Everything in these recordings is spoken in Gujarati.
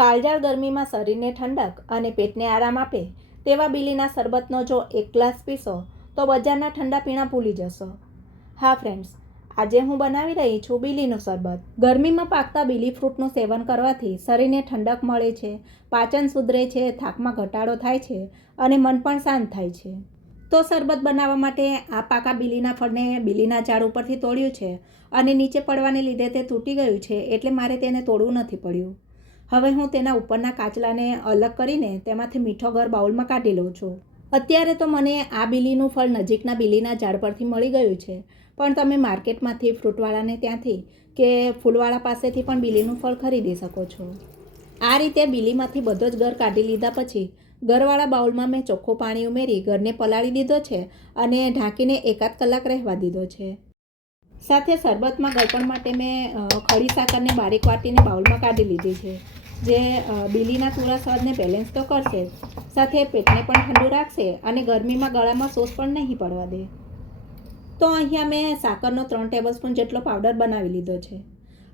કાળઝાળ ગરમીમાં શરીરને ઠંડક અને પેટને આરામ આપે તેવા બીલીના શરબતનો જો એક ગ્લાસ પીશો તો બજારના ઠંડા પીણા ભૂલી જશો. હા ફ્રેન્ડ્સ, આજે હું બનાવી રહી છું બીલીનું શરબત. ગરમીમાં પાકતા બીલી ફ્રૂટનું સેવન કરવાથી શરીરને ઠંડક મળે છે, પાચન સુધરે છે, થાકમાં ઘટાડો થાય છે અને મન પણ શાંત થાય છે. તો શરબત બનાવવા માટે આ પાકા બીલીના ફળને બીલીના ઝાડ ઉપરથી તોડ્યું છે અને નીચે પડવાને લીધે તે તૂટી ગયું છે, એટલે મારે તેને તોડવું નથી પડ્યું. હવે હું તેના ઉપરના કાચલાને અલગ કરીને તેમાંથી મીઠો ગર બાઉલમાં કાઢી લઉં છું. અત્યારે તો મને આ બીલીનું ફળ નજીકના બીલીના ઝાડ પરથી મળી ગયું છે, પણ તમે માર્કેટમાંથી ફ્રૂટવાળાને ત્યાંથી કે ફૂલવાળા પાસેથી પણ બીલીનું ફળ ખરીદી શકો છો. આ રીતે બીલીમાંથી બધો જ ગર કાઢી લીધા પછી ગરવાળા બાઉલમાં મેં ચોખ્ખું પાણી ઉમેરી ગરને પલાળી દીધો છે અને ઢાંકીને 1 કલાક રહેવા દીધો છે. સાથે શરબતમાં ગળપણ માટે મેં ખડી સાકરને બારીક વાટીને બાઉલમાં કાઢી લીધી છે, જે બીલીના પૂરા સ્વાદને બેલેન્સ તો કરશે, સાથે પેટને પણ ઠંડુ રાખશે અને ગરમીમાં ગળામાં સોસ પણ નહીં પડવા દે. તો અહીંયા મેં સાકરનો 3 ટેબલસ્પૂન જેટલો પાવડર બનાવી લીધો છે.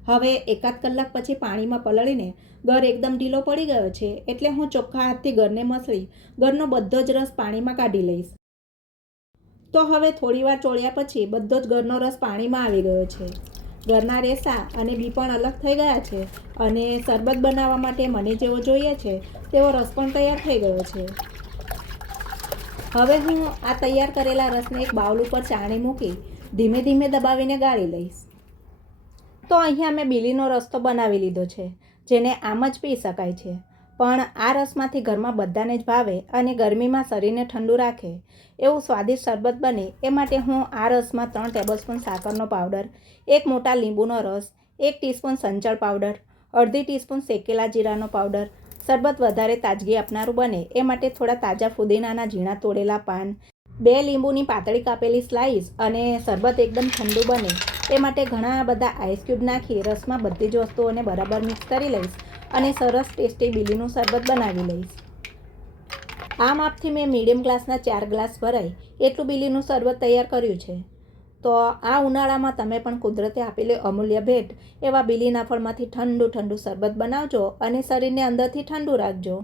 હવે 1 કલાક પછી પાણીમાં પલળીને ગર એકદમ ઢીલો પડી ગયો છે, એટલે હું ચોખ્ખા હાથથી ગરને મસળી ગરનો બધો જ રસ પાણીમાં કાઢી લઈશ. તો હવે થોડીવાર ચોળ્યા પછી બધો જ ગરનો રસ પાણીમાં આવી ગયો છે. ગરના રેસા અને બી પણ અલગ થઈ ગયા છે અને શરબત બનાવવા માટે મને જેવો જોઈએ છે તેવો રસ પણ તૈયાર થઈ ગયો છે. હવે હું આ તૈયાર કરેલા રસને એક બાઉલ ઉપર ચાણી મૂકી ધીમે ધીમે દબાવીને ગાળી લઈશ. તો અહીંયા મેં બીલીનો રસ તો બનાવી લીધો છે, જેને આમ જ પી શકાય છે, પણ આ રસમાંથી ઘરમાં બધાને જ ભાવે અને ગરમીમાં શરીરને ઠંડુ રાખે એવું સ્વાદિષ્ટ શરબત બને એ માટે હું આ રસમાં 3 ટેબલસ્પૂન સાકરનો પાવડર, 1 મોટા લીંબુનો રસ, 1 ટીસ્પૂન સંચળ પાવડર, અડધી ટીસ્પૂન શેકેલા જીરાનો પાવડર, શરબત વધારે તાજગી આપનારું બને એ માટે થોડા તાજા ફુદીનાના ઝીણા તોડેલા પાન, 2 લીંબુની પાતળી કાપેલી સ્લાઇસ અને શરબત એકદમ ઠંડુ બને એ માટે ઘણા બધા આઈસ ક્યુબ નાખી રસમાં બધી જ વસ્તુઓને બરાબર મિક્સ કરી લઈશ અને સરસ ટેસ્ટી બીલીનું શરબત બનાવી લઈશ. આ માપથી મેં મીડિયમ ગ્લાસના 4 ગ્લાસ ભરાય એટલું બીલીનું શરબત તૈયાર કર્યું છે. તો આ ઉનાળામાં તમે પણ કુદરતે આપેલી અમૂલ્ય ભેટ એવા બીલીના ફળમાંથી ઠંડુ ઠંડુ શરબત બનાવજો અને શરીરને અંદરથી ઠંડુ રાખજો.